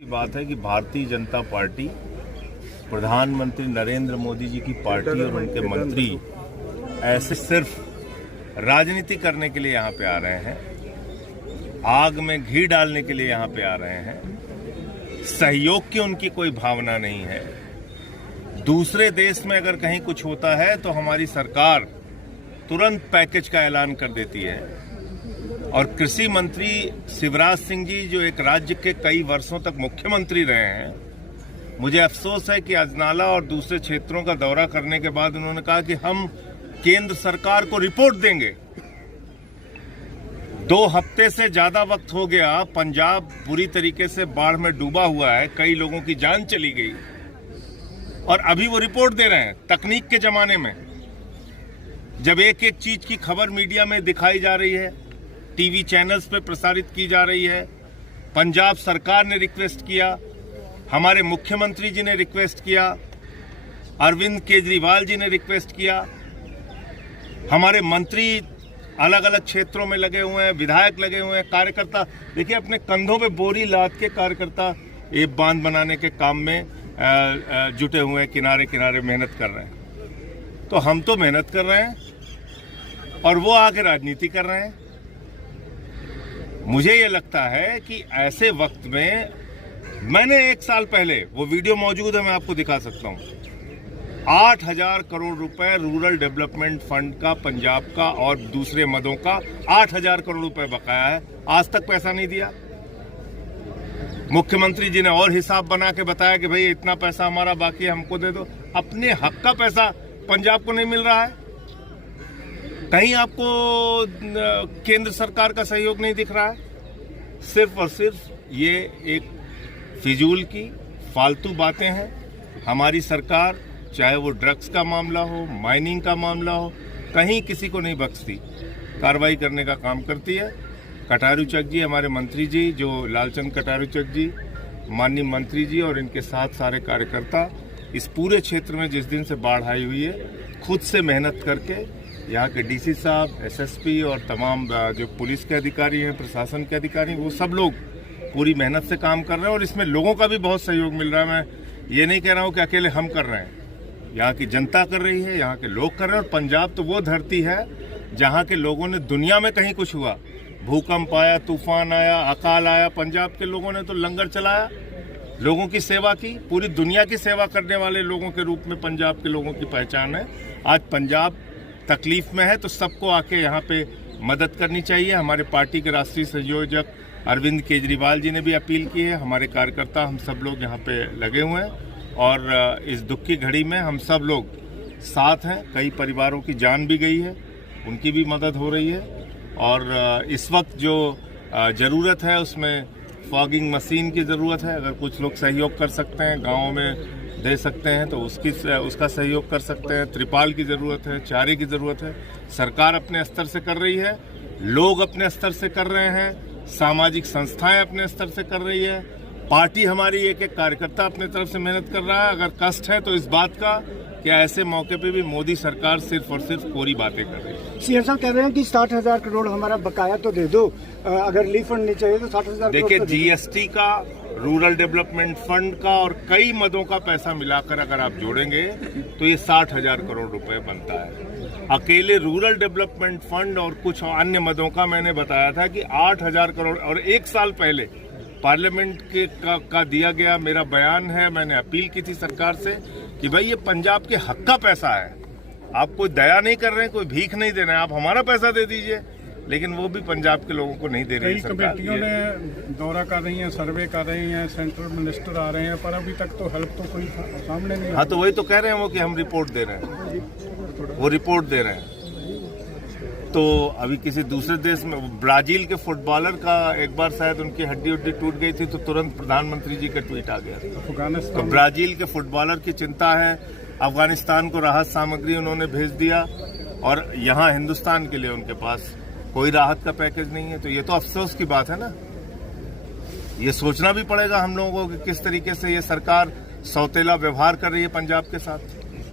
की बात है कि भारतीय जनता पार्टी, प्रधानमंत्री नरेंद्र मोदी जी की पार्टी और उनके मंत्री ऐसे सिर्फ राजनीति करने के लिए यहाँ पे आ रहे हैं, आग में घी डालने के लिए यहाँ पे आ रहे हैं। सहयोग की उनकी कोई भावना नहीं है। दूसरे देश में अगर कहीं कुछ होता है तो हमारी सरकार तुरंत पैकेज का ऐलान कर देती है। और कृषि मंत्री शिवराज सिंह जी, जो एक राज्य के कई वर्षों तक मुख्यमंत्री रहे हैं, मुझे अफसोस है कि अजनाला और दूसरे क्षेत्रों का दौरा करने के बाद उन्होंने कहा कि हम केंद्र सरकार को रिपोर्ट देंगे। 2 हफ्ते से ज्यादा वक्त हो गया, पंजाब बुरी तरीके से बाढ़ में डूबा हुआ है, कई लोगों की जान चली गई और अभी वो रिपोर्ट दे रहे हैं। तकनीक के जमाने में जब एक एक चीज की खबर मीडिया में दिखाई जा रही है, टीवी चैनल्स पे प्रसारित की जा रही है, पंजाब सरकार ने रिक्वेस्ट किया, हमारे मुख्यमंत्री जी ने रिक्वेस्ट किया, अरविंद केजरीवाल जी ने रिक्वेस्ट किया, हमारे मंत्री अलग अलग क्षेत्रों में लगे हुए हैं, विधायक लगे हुए हैं, कार्यकर्ता देखिए अपने कंधों पे बोरी लाद के कार्यकर्ता ये बांध बनाने के काम में जुटे हुए हैं, किनारे किनारे मेहनत कर रहे हैं। तो हम तो मेहनत कर रहे हैं और वो आके राजनीति कर रहे हैं। मुझे ये लगता है कि ऐसे वक्त में, मैंने 1 साल पहले, वो वीडियो मौजूद है, मैं आपको दिखा सकता हूं, 8,000 करोड़ रुपए रूरल डेवलपमेंट फंड का, पंजाब का और दूसरे मदों का 8,000 करोड़ रुपए बकाया है, आज तक पैसा नहीं दिया। मुख्यमंत्री जी ने और हिसाब बना के बताया कि भाई इतना पैसा हमारा बाकी है, हमको दे दो। अपने हक का पैसा पंजाब को नहीं मिल रहा है। कहीं आपको केंद्र सरकार का सहयोग नहीं दिख रहा है। सिर्फ और सिर्फ ये एक फिजूल की फालतू बातें हैं। हमारी सरकार, चाहे वो ड्रग्स का मामला हो, माइनिंग का मामला हो, कहीं किसी को नहीं बख्शती, कार्रवाई करने का काम करती है। कटारू चक जी, हमारे मंत्री जी, जो लालचंद कटारू चक जी, माननीय मंत्री जी और इनके साथ सारे कार्यकर्ता इस पूरे क्षेत्र में जिस दिन से बाढ़ आई हुई है, खुद से मेहनत करके यहाँ के डीसी साहब, एसएसपी और तमाम जो पुलिस के अधिकारी हैं, प्रशासन के अधिकारी, वो सब लोग पूरी मेहनत से काम कर रहे हैं और इसमें लोगों का भी बहुत सहयोग मिल रहा है। मैं ये नहीं कह रहा हूँ कि अकेले हम कर रहे हैं, यहाँ की जनता कर रही है, यहाँ के लोग कर रहे हैं। और पंजाब तो वो धरती है जहाँ के लोगों ने, दुनिया में कहीं कुछ हुआ, भूकंप आया, तूफान आया, अकाल आया, पंजाब के लोगों ने तो लंगर चलाया, लोगों की सेवा की। पूरी दुनिया की सेवा करने वाले लोगों के रूप में पंजाब के लोगों की पहचान है। आज पंजाब तकलीफ में है तो सबको आके यहाँ पे मदद करनी चाहिए। हमारे पार्टी के राष्ट्रीय संयोजक अरविंद केजरीवाल जी ने भी अपील की है। हमारे कार्यकर्ता, हम सब लोग यहाँ पे लगे हुए हैं और इस दुख की घड़ी में हम सब लोग साथ हैं। कई परिवारों की जान भी गई है, उनकी भी मदद हो रही है। और इस वक्त जो ज़रूरत है उसमें फॉगिंग मशीन की ज़रूरत है। अगर कुछ लोग सहयोग कर सकते हैं, गाँव में दे सकते हैं तो उसका सहयोग कर सकते हैं। त्रिपाल की ज़रूरत है, चारे की ज़रूरत है। सरकार अपने स्तर से कर रही है, लोग अपने स्तर से कर रहे हैं, सामाजिक संस्थाएं अपने स्तर से कर रही है, पार्टी हमारी एक एक कार्यकर्ता अपने तरफ से मेहनत कर रहा है। अगर कष्ट है तो इस बात का कि ऐसे मौके पे भी मोदी सरकार सिर्फ और सिर्फ कोरी बातें कर रही है। सीएम साहब कह रहे हैं कि 60,000 करोड़ हमारा बकाया तो दे दो, अगर रिफंड नहीं चाहिए तो 60,000 करोड़। देखिए, जीएसटी का, रूरल डेवलपमेंट फंड का और कई मदों का पैसा मिलाकर अगर आप जोड़ेंगे तो ये 60,000 करोड़ रुपए बनता है। अकेले रूरल डेवलपमेंट फंड और कुछ अन्य मदों का मैंने बताया था कि 8,000 करोड़। और 1 साल पहले पार्लियामेंट का दिया गया मेरा बयान है, मैंने अपील की थी सरकार से कि भाई ये पंजाब के हक का पैसा है, आप कोई दया नहीं कर रहे हैं, कोई भीख नहीं दे रहे हैं, आप हमारा पैसा दे दीजिए। लेकिन वो भी पंजाब के लोगों को नहीं दे रही है सरकार। कई कमेटियों ने दौरा कर रही हैं, सर्वे कर रही हैं, सेंट्रल मिनिस्टर आ रहे हैं, पर अभी तक तो हेल्प तो कोई सामने नहीं। हाँ, तो वही तो कह रहे हैं वो कि हम रिपोर्ट दे रहे हैं, वो रिपोर्ट दे रहे हैं। तो अभी किसी दूसरे देश में, ब्राजील के फुटबॉलर का एक बार शायद उनकी हड्डी टूट गई थी तो तुरंत प्रधानमंत्री जी का ट्वीट आ गया। तो ब्राजील के फुटबॉलर की चिंता है। अफगानिस्तान को राहत सामग्री उन्होंने भेज दिया और यहाँ हिंदुस्तान के लिए उनके पास कोई राहत का पैकेज नहीं है। तो ये तो अफसोस की बात है ना। ये सोचना भी पड़ेगा हम लोगों को कि किस तरीके से ये सरकार सौतेला व्यवहार कर रही है पंजाब के साथ।